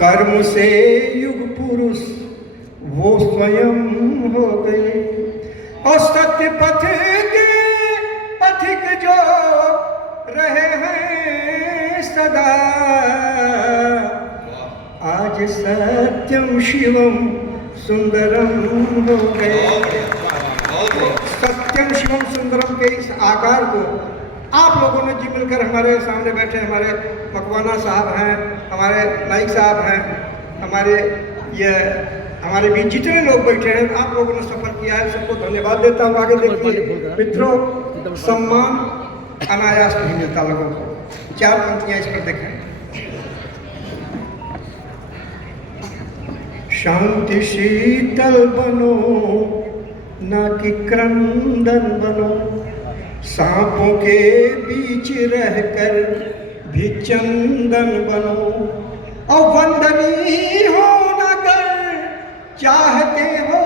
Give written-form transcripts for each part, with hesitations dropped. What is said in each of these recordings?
कर्म से युग पुरुष वो स्वयं हो गए, और सत्य पथ के पथिक जो रहे हैं सदा, आज सत्यम शिवम सुंदरम हो गए। सत्यम शिवम सुंदरम के इस आकार को आप लोगों ने जी मिलकर, हमारे सामने बैठे हमारे मकवाना साहब हैं, हमारे नाइक साहब हैं, हमारे बीच जितने लोग बैठे हैं, आप लोगों ने सफर किया है, सबको धन्यवाद देता हूँ। आगे देखिए मित्रों, सम्मान अनायास नहीं मिलता लोगों को। 4 पंक्तियां इस पर देखें। शांति शीतल बनो ना कि क्रंदन बनो, सांपों के बीच रहकर भी चंदन बनो, और वंदनीय हो न कर चाहते हो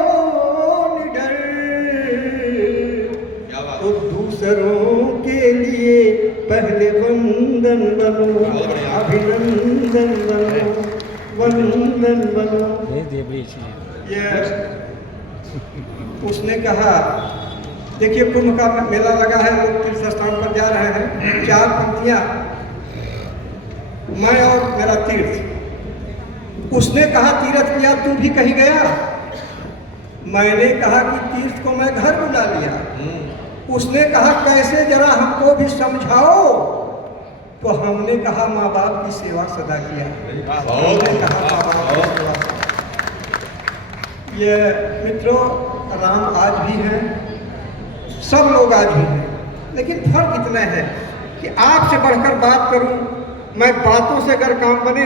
निडर, तो दूसरों के लिए पहले वंदन बनो, अभिनंदन बनो, वंदन बनो। ये उसने कहा, देखिए कुंभ का मेला लगा है, लोग तीर्थ स्थान पर जा रहे हैं। 4 पंक्तियां, मैं और मेरा तीर्थ। उसने कहा तीर्थ किया, तू भी कहीं गया? मैंने कहा कि तीर्थ को मैं घर बुला लिया। उसने कहा कैसे, जरा हमको भी समझाओ। तो हमने कहा माँ बाप की सेवा सदा किया। हमने कहा माँ बाप की सेवा। ये मित्रों, राम आज भी हैं, सब लोग आज भी हैं, लेकिन फर्क इतना है कि आपसे बढ़कर बात करूं मैं, बातों से अगर काम बने,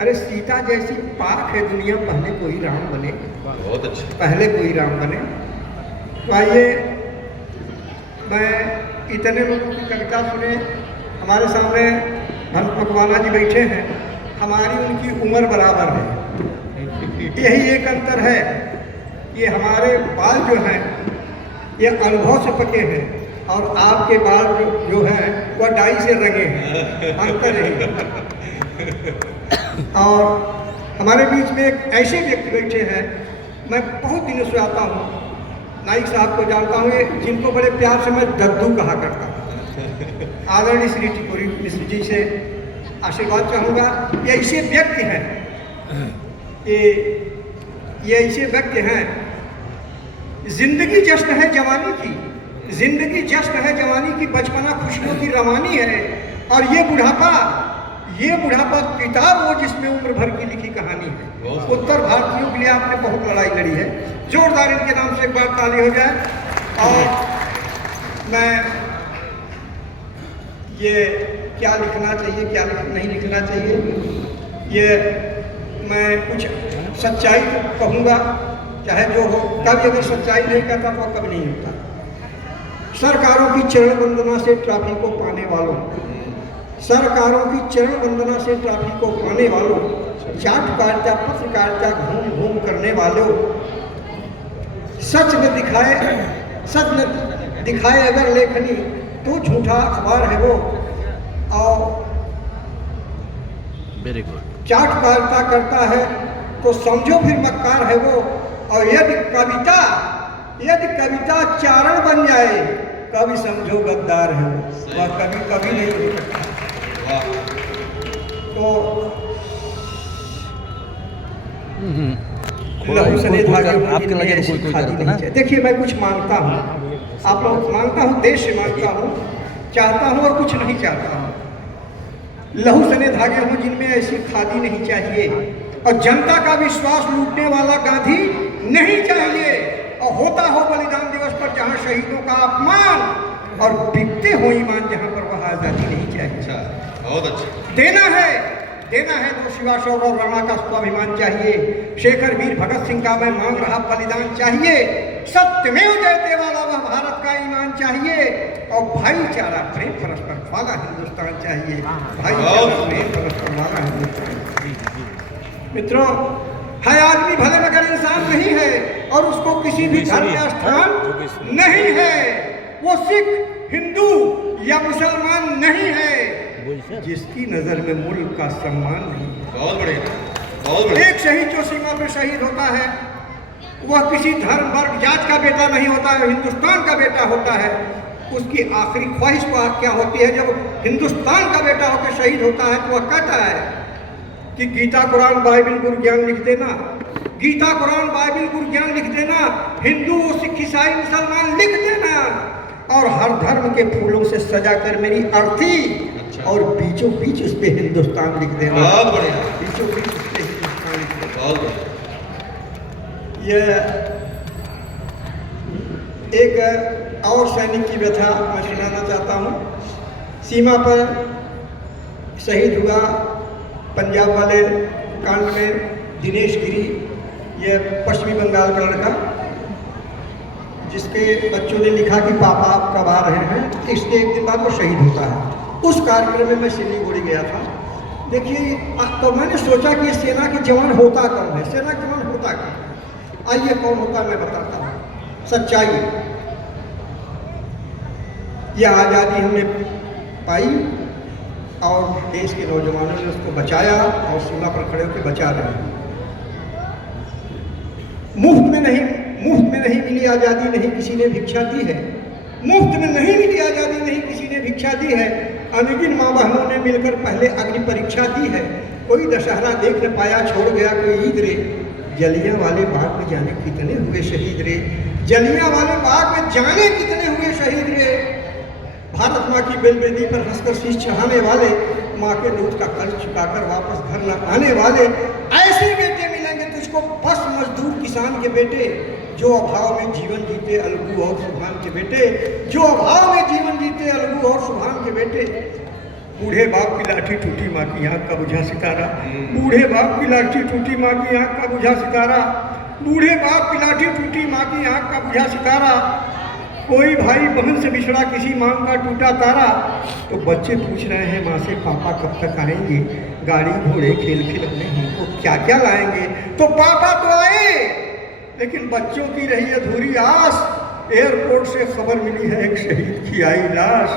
अरे सीता जैसी पाक है दुनिया, पहले कोई राम बने। बहुत अच्छा, पहले कोई राम बने। तो आइए, मैं इतने लोगों की कविता सुने, हमारे सामने भरत मकवाना जी बैठे हैं, हमारी उनकी उम्र बराबर है। यही एक अंतर है, ये हमारे बाल जो हैं ये अनुभव से पके हैं, और आपके बाल जो हैं वह डाई से रंगे हैं, अंतर है। और हमारे बीच में एक ऐसे व्यक्ति बैठे हैं, मैं बहुत दिनों से आता हूँ, नाइक साहब को जानता हूँ, जिनको बड़े प्यार से मैं दद्दू कहा करता हूँ। आदरणीय श्री टिकोरी मिश्र जी से आशीर्वाद चाहूँगा। ये ऐसे व्यक्ति हैं, ये ऐसे व्यक्ति हैं, जिंदगी जश्न है जवानी की, जिंदगी जश्न है जवानी की, बचपना खुशियों की रवानी है, और ये बुढ़ापा किताब वो जिसमें उम्र भर की लिखी कहानी है। उत्तर भारतीयों के लिए आपने बहुत लड़ाई लड़ी है, जोरदार इनके नाम से एक बार ताली हो जाए। और मैं ये क्या लिखना चाहिए, क्या नहीं लिखना चाहिए, ये मैं कुछ सच्चाई कहूँगा, चाहे जो हो। कभी अगर सच्चाई नहीं कहता तो कभी नहीं होता। सरकारों की चरण वंदना से ट्रॉफी को पाने वालों, सरकारों की चरण वंदना से ट्रॉफी को पाने वालों, चाटकारिता पत्रकारिता घूम घूम करने वालों, सच न दिखाए अगर लेखनी तो झूठा अखबार है वो, और वेरी गुड चाटकारिता करता है तो समझो फिर मक्कार है वो, और यदि कविता चारण बन जाए कभी समझो गद्दार है वो, वह कभी नहीं हो सकता। तो लहू सने धागे आपके लगे कोई खादी नहीं है। देखिए मैं कुछ मांगता हूँ, आप लोग मांगता हूँ, देश से मांगता हूँ, चाहता हूँ और कुछ नहीं चाहता हूँ। लहू सने धागे हों जिनमें ऐसी खादी नहीं चाहिए, और जनता का विश्वास लूटने वाला गांधी नहीं चाहिए, और होता हो बलिदान दिवस पर जहां शहीदों का अपमान, और बिकते हो ईमान जहां पर वह आजादी नहीं चाहिए। अच्छा, बहुत अच्छा। देना है तो शिवा शौर्य और राणा का स्वाभिमान चाहिए, शेखर वीर भगत सिंह का मैं मांग रहा बलिदान चाहिए, सत्यमेव जयते वाला वह भारत का ईमान चाहिए, और भाईचारा प्रेम परस्पर वाला हिंदुस्तान चाहिए, भाईचारा प्रेम परस्पर वाला हिंदुस्तान। मित्रों, है आदमी भले मगर इंसान नहीं है, और उसको किसी भी धर्म का स्थान नहीं है, वो सिख हिंदू या मुसलमान नहीं है, जिसकी नजर में मुल्क का सम्मान नहीं। बहुत बढ़िया। एक शहीद जो सीमा पे शहीद होता है वह किसी धर्म वर्ग जात का बेटा नहीं होता है, हिंदुस्तान का बेटा होता है। उसकी आखिरी ख्वाहिश क्या होती है? जब हिंदुस्तान का बेटा होकर शहीद होता है तो वह कहता है कि गीता कुरान बाइबिल गुरु ज्ञान लिख देना, गीता कुरान बाइबिल गुरु ज्ञान लिख देना, हिंदू सिख ईसाई मुसलमान लिख देना, और हर धर्म के फूलों से सजा कर मेरी अर्थी और बीचों बीच उस पे हिंदुस्तान लिख देना। बहुत बढ़िया। बीचों बीच उस पे हिंदुस्तान लिख देना। बहुत बढ़िया। यह एक और सैनिक की व्यथा मैं सुनाना चाहता हूँ। सीमा पर शहीद हुआ पंजाब वाले कांड में दिनेश गिरी, यह पश्चिमी बंगाल का लड़का, जिसके बच्चों ने लिखा कि पापा आप कब आ रहे हैं। इसके एक दिन बाद वो शहीद होता है। उस कार्यक्रम में मैं सिलीगुड़ी गया था। देखिए, तो मैंने सोचा कि सेना के जवान होता कौन है, सेना के जवान होता क्या है। आइए कौन होता मैं बताता हूँ। सच्चाई, यह आज़ादी हमने पाई और देश के नौजवानों ने उसको बचाया और सीमा पर खड़े होकर बचा रहे हैं। मुफ्त में नहीं मिली आज़ादी, नहीं किसी ने भिक्षा दी है। मुफ्त में नहीं मिली आज़ादी, नहीं किसी ने भिक्षा दी है। अनगिन माँ बहनों ने मिलकर पहले अग्नि परीक्षा दी है। कोई दशहरा देख न पाया, छोड़ गया कोई ईद रे। जलियांवाले बाग में जाने कितने हुए शहीद रे, जलियांवाले बाग में जाने कितने हुए शहीद रे। भारत माँ की बेलवेदी पर हंसकर शीश चढ़ाने वाले, माँ के दूध का कर्ज चुकाकर वापस घर न आने वाले, ऐसे बेटे मिलेंगे तुझको बस मजदूर किसान के बेटे, जो अभाव में जीवन जीते अलगू और सुभान के बेटे, जो अभाव में जीवन जीते अलगू और सुभान के बेटे। बूढ़े बाप की लाठी टूटी माँ की आँख का बुझा सितारा, बूढ़े बाप की लाठी टूटी माँ की आँख का बुझा सितारा, बूढ़े बाप की लाठी टूटी माँ की आँख का बुझा सितारा। कोई भाई बहन से बिछड़ा किसी मांग का टूटा तारा। तो बच्चे पूछ रहे हैं माँ से पापा कब तक आएंगे, गाड़ी घोड़े खेल खिलौने हमको क्या क्या लाएंगे। तो पापा तो आए, लेकिन बच्चों की रही अधूरी आस। एयरपोर्ट से खबर मिली है एक शहीद की आई लाश,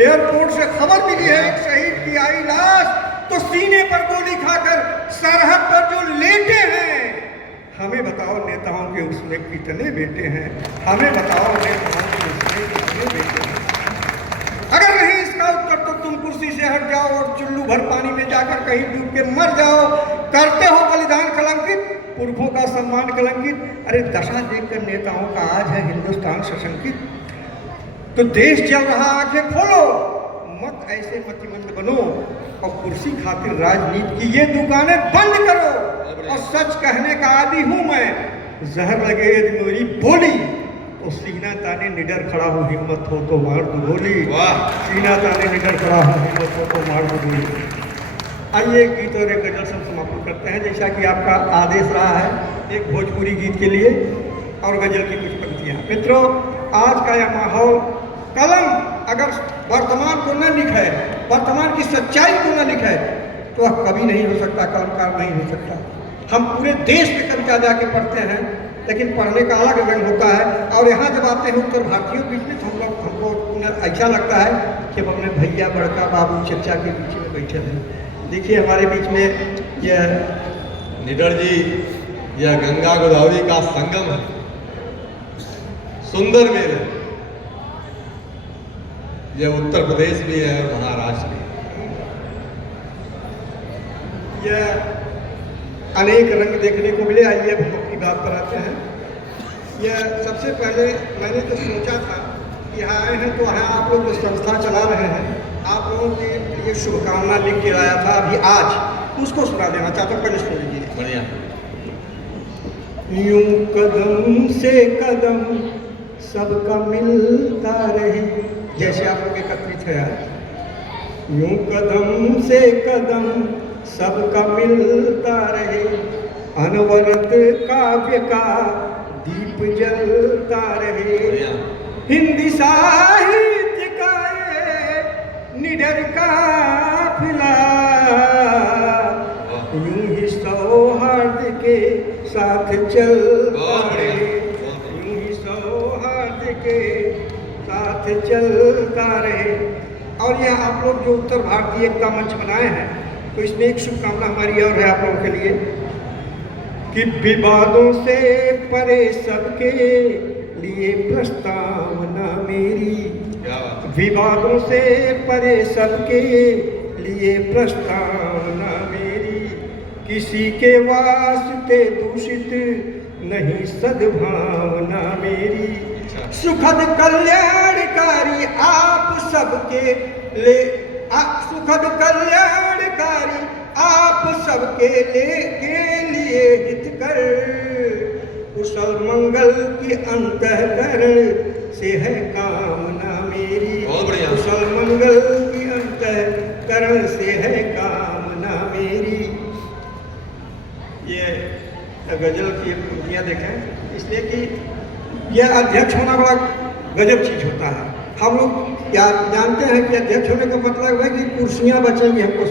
एयरपोर्ट से खबर मिली है एक शहीद की आई लाश। तो सीने पर गोली खाकर सरहद पर जो लेटे हैं, हमें बताओ नेताओं के उसमें कितने बेटे हैं, हमें बताओ नेताओं के उसमें कितने बेटे हैं। अगर नहीं इसका उत्तर तो तुम कुर्सी से हट जाओ और चुल्लू भर पानी में जाकर कहीं डूब के मर जाओ। करते हो बलिदान कलंकित, पुरखों का सम्मान कलंकित। अरे दशा देखकर नेताओं का आज है हिंदुस्तान सशंकित। तो देश चल रहा, आंखें खोलो, मत ऐसे मतिमंद बनो और कुर्सी खातिर राजनीति की ये दुकानें बंद करो। और सच कहने का आदी हूं मैं, जहर लगे यदि मेरी बोली तो सीना ताने निडर खड़ा हो, हिम्मत हो तो मार दो गोली। सीना ताने निडर खड़ा हो, हिम्मत हो तो मार दो गोली। आइए गीत और एक गजल सब समापन करते हैं, जैसा कि आपका आदेश रहा है, एक भोजपुरी गीत के लिए और गजल की कुछ पंक्तियाँ। मित्रों, आज का यह माहौल, कलम अगर वर्तमान को न लिखे, वर्तमान की सच्चाई को न लिखे, तो वह कभी नहीं हो सकता, कलमकार नहीं हो सकता। हम पूरे देश में कविता जाके पढ़ते हैं, लेकिन पढ़ने का अलग रंग होता है। और यहाँ जब आते हैं उत्तर भारतीयों के बीच में, तो हमको ऐसा लगता है कि हम अपने भैया, बड़का, बाबू, चचा के बीच में बैठे हैं। देखिए हमारे बीच में यह निडर जी, यह गंगा गोदावरी का संगम है, सुंदर मेल है। यह उत्तर प्रदेश भी है और महाराष्ट्र भी। यह अनेक रंग देखने को मिले। आइए अब हम अपनी बात पर आते हैं। यह सबसे पहले मैंने तो सोचा था कि यहाँ आए हैं तो यहाँ आप लोग जो संस्था चला रहे हैं, आप लोगों के लिए शुभकामना लिख के लाया था अभी आज, उसको सुना देना चाहता हूँ, पहले सुन लीजिए। बढ़िया। यूं कदम से कदम सबका मिलता रहे, जैसे आप लोग एकत्रित है आज। यूं कदम से कदम सबका मिलता रहे, अनवरत काव्य का दीप जलता रहे। हिंदी साहित्य का ये निडर काफिला यूं ही सौहार्द के साथ चलता रहे, यूं ही सौहार्द के साथ चलता रहे। और यह आप लोग जो उत्तर भारतीय एकता मंच बनाए हैं, तो इसमें एक शुभकामना हमारी और है आप लोगों के लिए कि विवादों से परे सबके लिए प्रस्तावना मेरी, क्या बात। विवादों से परे सबके लिए प्रस्तावना मेरी, किसी के वास्ते दूषित नहीं सद्भावना मेरी, सुखद कल्याणकारी आप सबके लिए, सुखद कल्याणकारी आप सबके लिए हितकर, कुशल मंगल की अंतःकरण से है कामना मेरी, बहुत बढ़िया। कुशल मंगल की अंतःकरण से है कामना मेरी। ये गजल की पंक्तियाँ देखें, इसलिए कि यह अध्यक्ष होना बड़ा गजब चीज होता है। हम लोग क्या जानते हैं कि अध्यक्ष होने का मतलब है कि कुर्सियाँ बचेंगी हमको